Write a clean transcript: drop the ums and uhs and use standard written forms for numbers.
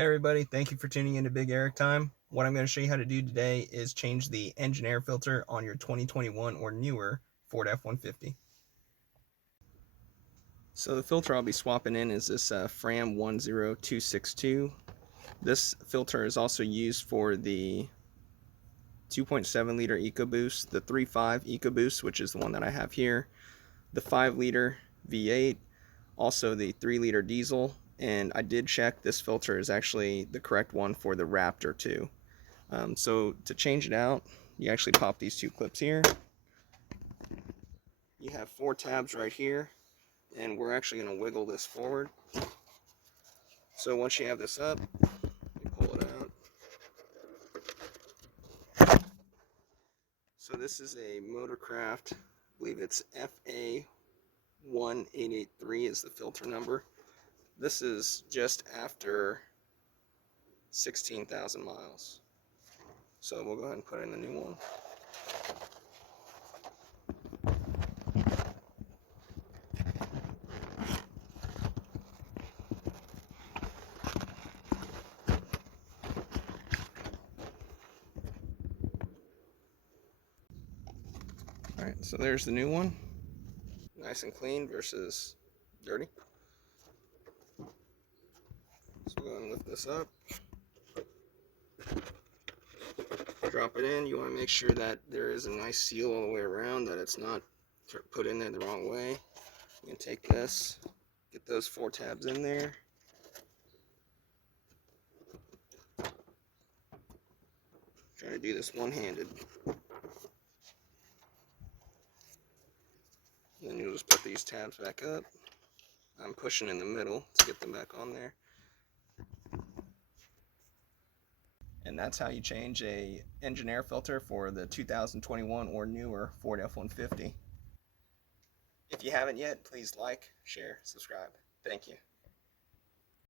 Hey everybody, thank you for tuning in to Big Eric Time. What I'm going to show you how to do today is change the engine air filter on your 2021 or newer Ford F-150. So the filter I'll be swapping in is this Fram 10262. This filter is also used for the 2.7 liter EcoBoost, the 3.5 EcoBoost, which is the one that I have here, the 5 liter V8, also the 3 liter diesel, and I did check this filter is actually the correct one for the Raptor too. So to change it out, you actually pop these two clips here. You have 4 tabs right here, and we're actually going to wiggle this forward. So once you have this up, you pull it out. So this is a Motorcraft, I believe it's FA1883 is the filter number. This is just after 16,000 miles. So we'll go ahead and put in a new one. Alright, so there's the new one. Nice and clean versus dirty. So we'll go ahead and lift this up. Drop it in. You want to make sure that there is a nice seal all the way around, that it's not put in there the wrong way. You can take this, get those 4 tabs in there. Try to do this one-handed. Then you'll just put these tabs back up. I'm pushing in the middle to get them back on there. And that's how you change a engine air filter for the 2021 or newer Ford F-150. If you haven't yet, please like, share, subscribe. Thank you.